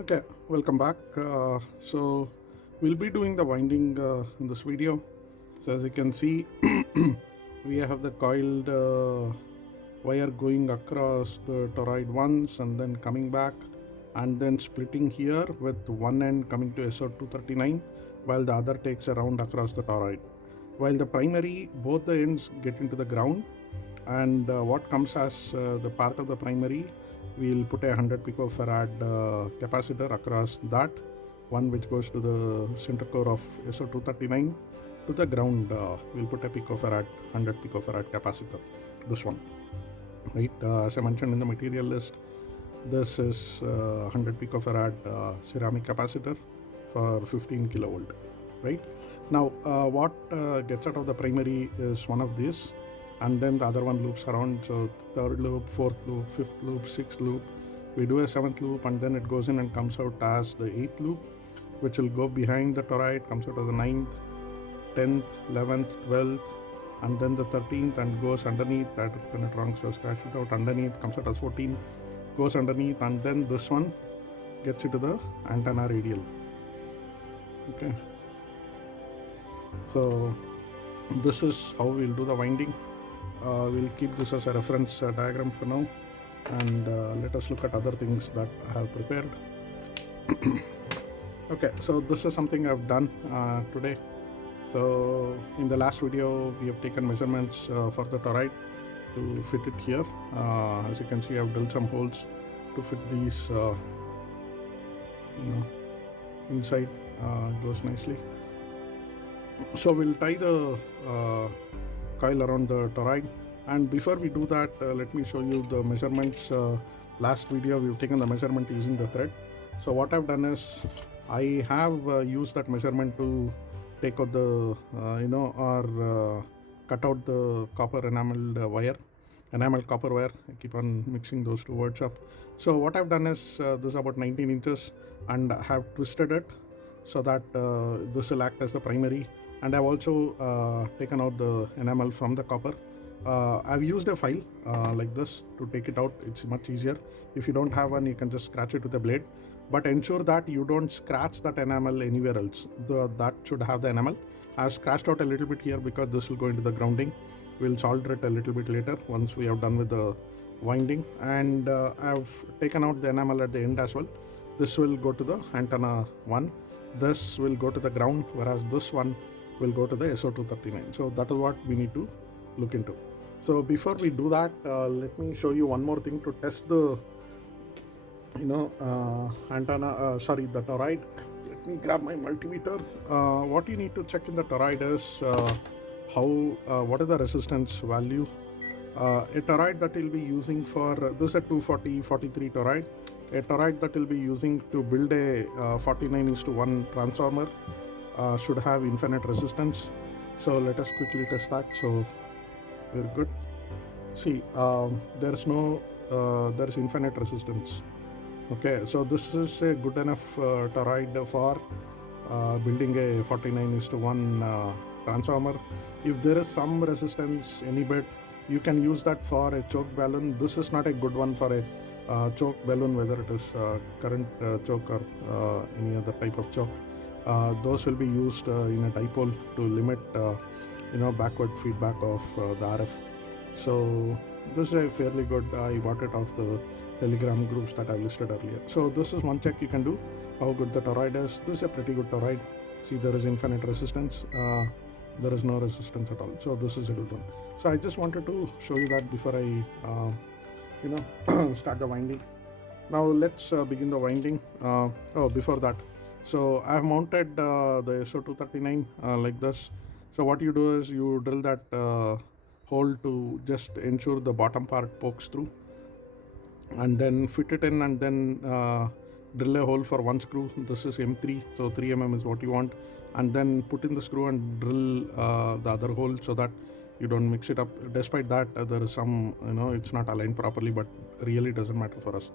Okay, welcome back. So we'll be doing the winding in this video. So as you can see, we have the coiled wire going across the toroid once and then coming back and then splitting here with one end coming to SO239 while the other takes a round across the toroid. While the primary, both the ends get into the ground, and what comes as the part of the primary, we'll put a 100 picofarad capacitor across that one, which goes to the center core of SO239. To the ground, we'll put a picofarad 100 picofarad capacitor, this one, right? As I mentioned in the material list, this is 100 picofarad ceramic capacitor for 15 kilovolt, right? Now what gets out of the primary is one of these, and then the other one loops around. So third loop, fourth loop, fifth loop, sixth loop, we do a seventh loop, and then it goes in and comes out as the eighth loop, which will go behind the toroid, comes out of the ninth, 10th, 11th, 12th, and then the 13th, and goes underneath. That when it wrong, so scratch it out. Underneath comes out as 14, goes underneath, and then this one gets into the antenna radial. Okay, so this is how we'll do the winding. We'll keep this as a reference diagram for now, and let us look at other things that I have prepared. Okay, so this is something I've done today. So in the last video, we have taken measurements for the toroid to fit it here. As you can see, I've drilled some holes to fit these inside. Goes nicely. So we'll tie the coil around the toroid, and before we do that, let me show you the measurements. Last video we've taken the measurement using the thread. So what I've done is I have used that measurement to take out the cut out the copper enameled wire, enameled copper wire. I keep on mixing those two words up. So what I've done is this is about 19 inches, and I have twisted it so that this will act as the primary, and I've also taken out the enamel from the copper. I've used a file like this to take it out. It's much easier. If you don't have one, you can just scratch it with a blade, but ensure that you don't scratch that enamel anywhere else. That should have the enamel. I've scratched out a little bit here because this will go into the grounding. We'll solder it a little bit later once we have done with the winding, and I've taken out the enamel at the end as well. This will go to the antenna 1, this will go to the ground, whereas this one will go to the SO239. So that is what we need to look into. So before we do that, let me show you one more thing to test the antenna, the toroid. Let me grab my multimeter. What you need to check in the toroid is what is the resistance value. A toroid that we'll be using for this is a 240/43 toroid. A toroid that we'll be using to build a 49:1 transformer should have infinite resistance. So let us quickly test that. So very good. See, there's infinite resistance. Okay, so this is a good enough toroid for building a 49:1 transformer. If there is some resistance any bit, you can use that for a choke balloon. This is not a good one for a choke balloon, whether it is current choke or any other type of choke. Those will be used in a dipole to limit backward feedback of the RF. So this is a fairly good. I bought it off the Telegram groups that I listed earlier. So this is one check you can do, how good the toroid is. This is a pretty good toroid. See, there is infinite resistance. There is no resistance at all. So this is a good one. So I just wanted to show you that before I start the winding. Now let's begin the winding. Before that, so I have mounted the SO239 like this. So what you do is you drill that hole to just ensure the bottom part pokes through, and then fit it in, and then drill a hole for one screw. This is M3, so 3 mm is what you want, and then put in the screw and drill the other hole so that you don't mix it up. Despite that, there is some, it's not aligned properly, but really doesn't matter for us.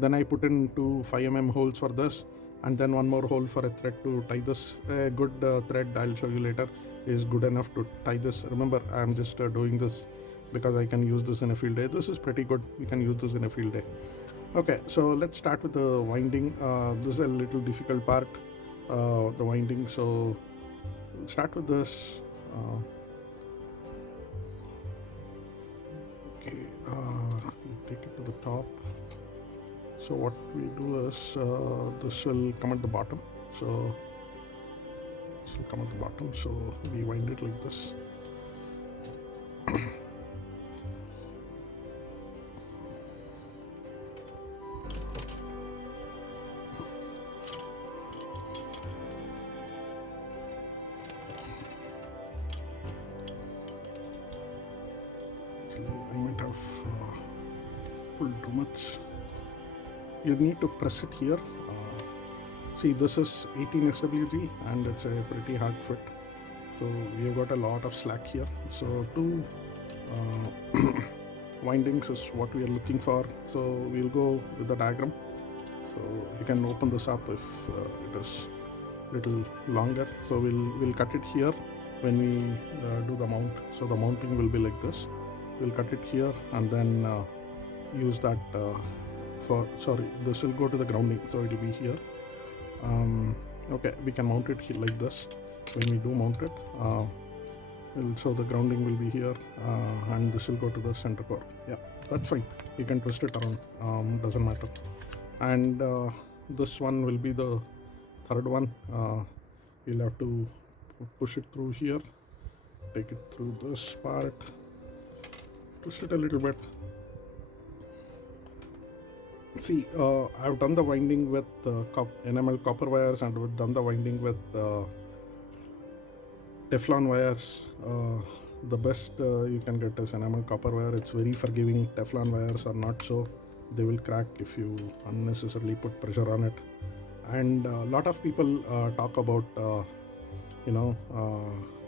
Then I put in 2 5 mm holes for this, and then one more hole for a thread to tie this. A good thread, I'll show you later, is good enough to tie this. Remember, I'm just doing this because I can use this in a field day. This is pretty good. We can use this in a field day. Okay, so let's start with the winding. This is a little difficult part, the winding. So we'll start with this. Okay, you take it to the top. So what we do is this will come at the bottom. So this will come at the bottom. So we wind it like this. I might have pulled too much. You need to press it here. See, this is 18 SWG and it's a pretty hard fit. So we have got a lot of slack here. So two windings is what we are looking for. So we'll go with the diagram. So you can open this up if it is little longer. So we'll cut it here when we do the mount. So the mounting will be like this. We'll cut it here and then use that this will go to the grounding, so it will be here. Okay, we can mount it here like this. When we do mount it, so the grounding will be here and this will go to the center core. Yeah, that's fine. You can twist it around, doesn't matter. And this one will be the third one. You'll have to push it through here, take it through this part, twist it a little bit. See, I've done the winding with enamel copper wires and I've done the winding with Teflon wires. The best you can get is enamel copper wire. It's very forgiving. Teflon wires are not so. They will crack if you unnecessarily put pressure on it. And a lot of people talk about,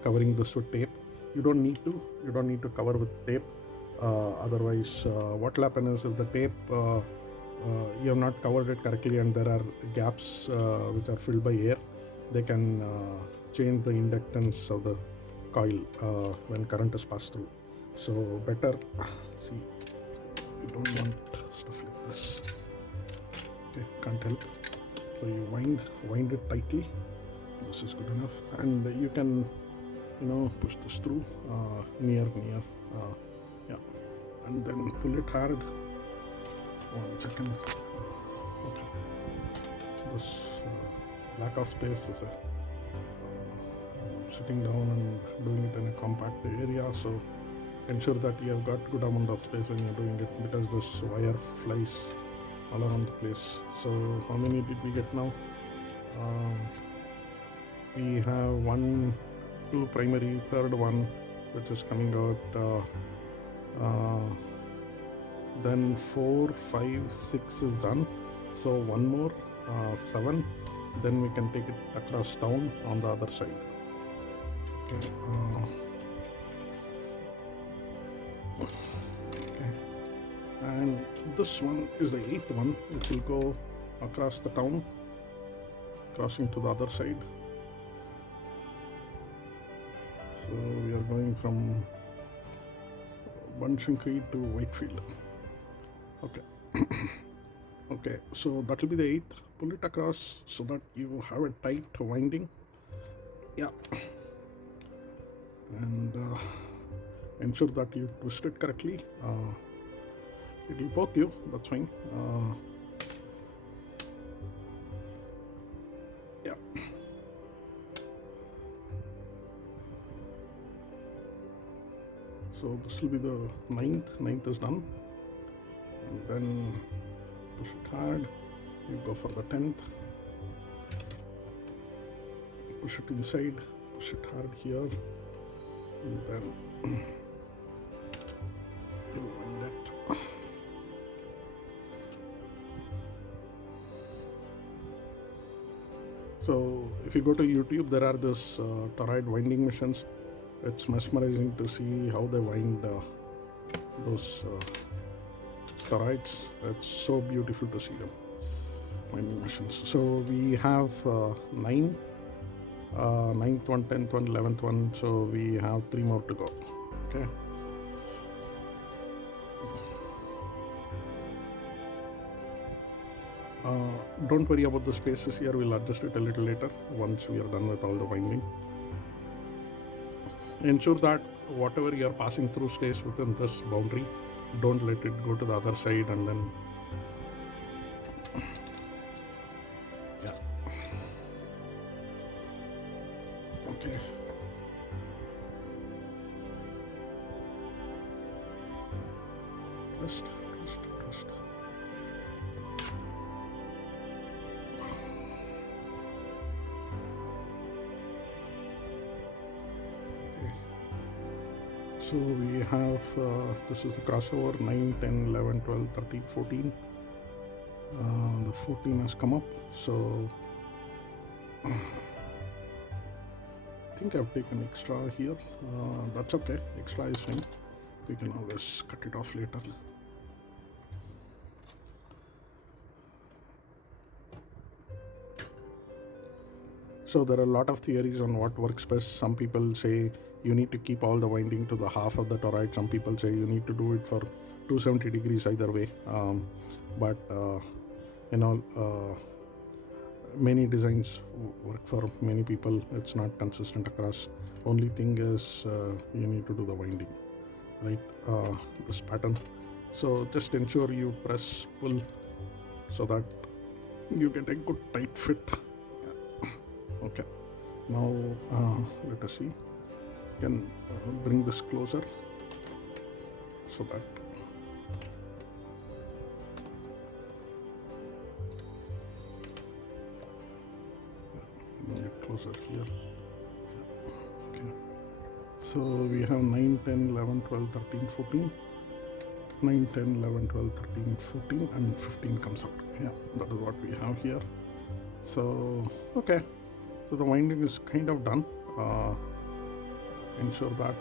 covering this with tape. You don't need to. You don't need to cover with tape. Otherwise, what will happen is if the tape you have not covered it correctly and there are gaps which are filled by air, they can change the inductance of the coil when current is passed through. So better, see, you don't want stuff like this. Okay, can't help. So you wind it tightly. This is good enough, and you can push this through near yeah, and then pull it hard. 1 second. Okay. This lack of space is sitting down and doing it in a compact area. So ensure that you have got good amount of space when you're doing it, because this wire flies all around the place. So how many did we get now? We have 1, 2 primary, third one which is coming out. Then 4, 5, 6 is done. So one more, 7. Then we can take it across down on the other side. Okay. Okay. And this one is the 8th one, which will go across the town, crossing to the other side. So we are going from Banshankari to Whitefield. Okay. Okay, so that will be the 8th. Pull it across so that you have a tight winding. Yeah. And ensure that you twist it correctly. It will poke you, that's fine. Yeah. So this will be the 9th. 9th is done. And then push it hard. You go for the 10th. Push it inside. Push it hard here. And then you wind it. So if you go to YouTube, there are this torroid winding machines. It's mesmerizing to see how they wind those torroids. It's so beautiful to see them winding machines. So we have 9, 9th one, 10th one, 11th one. So we have 3 more to go. Okay. Don't worry about the spaces here, we'll adjust it a little later once we are done with all the winding. Ensure that whatever you are passing through stays within this boundary. Don't let it go to the other side and then yeah. Okay. Twist. So we have, this is the crossover 9, 10, 11, 12, 13, 14. The 14 has come up. So I think I've taken extra here. That's okay. Extra is fine. We can always cut it off later. So there are a lot of theories on what works best. Some people say you need to keep all the winding to the half of the toroid. Some people say you need to do it for 270 degrees either way. But many designs work for many people. It's not consistent across. Only thing is you need to do the winding, right? This pattern. So just ensure you press pull so that you get a good tight fit. Okay, now let us see. Can bring this closer so that bring it closer here. Okay, so we have 9, 10, 11, 12, 13, 14. 9, 10, 11, 12, 13, 14 and 15 comes out. Yeah, that is what we have here. So okay, so the winding is kind of done. Ensure that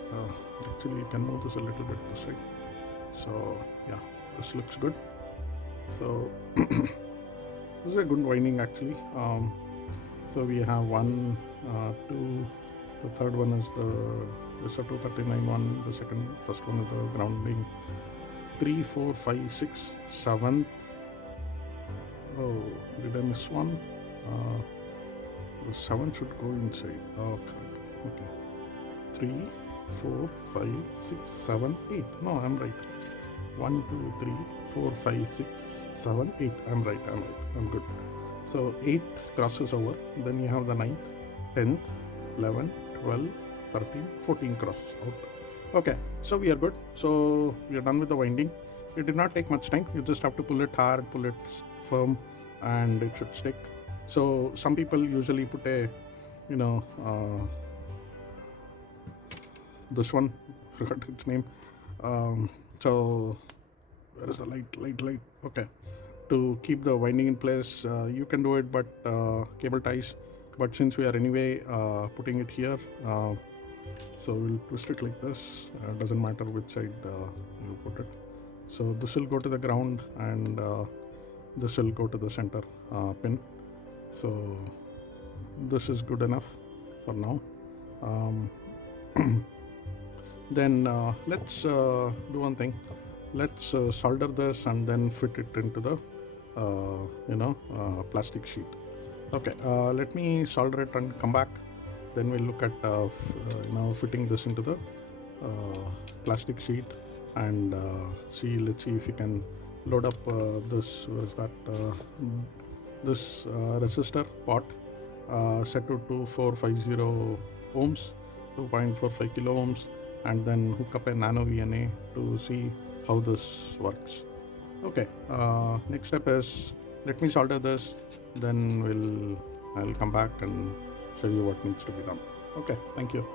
actually you can move this a little bit this side. So yeah, this looks good. So this is a good winding actually. So we have 1, 2, the third one is the SR239 one, the first one is the grounding, 3, 4, 5, 6, 7. Oh, did I miss one? The 7 should go inside. Okay. 3, 4, 5, 6, 7, 8. No, I'm right. 1, 2, 3, 4, 5, 6, 7, 8. I'm right. I'm good. So 8 crosses over. Then you have the 9th, 10th, 11, 12, 13, 14 crosses out. Okay, so we are good. So we are done with the winding. It did not take much time. You just have to pull it hard, pull it firm, and it should stick. So some people usually put a, this one, forgot its name. So where is the light? Okay, to keep the winding in place, you can do it, but cable ties. But since we are anyway putting it here, so we'll twist it like this. Doesn't matter which side you put it. So this will go to the ground, and this will go to the center pin. So this is good enough for now. Then let's do one thing. Let's solder this and then fit it into the plastic sheet. Okay, let me solder it and come back. Then we'll look at fitting this into the plastic sheet and let's see if we can load up this resistor pot set to 2450 ohms, 2.45 kilo ohms, and then hook up a nano VNA to see how this works. Okay, next step is let me solder this, then I'll come back and show you what needs to be done. Okay, thank you.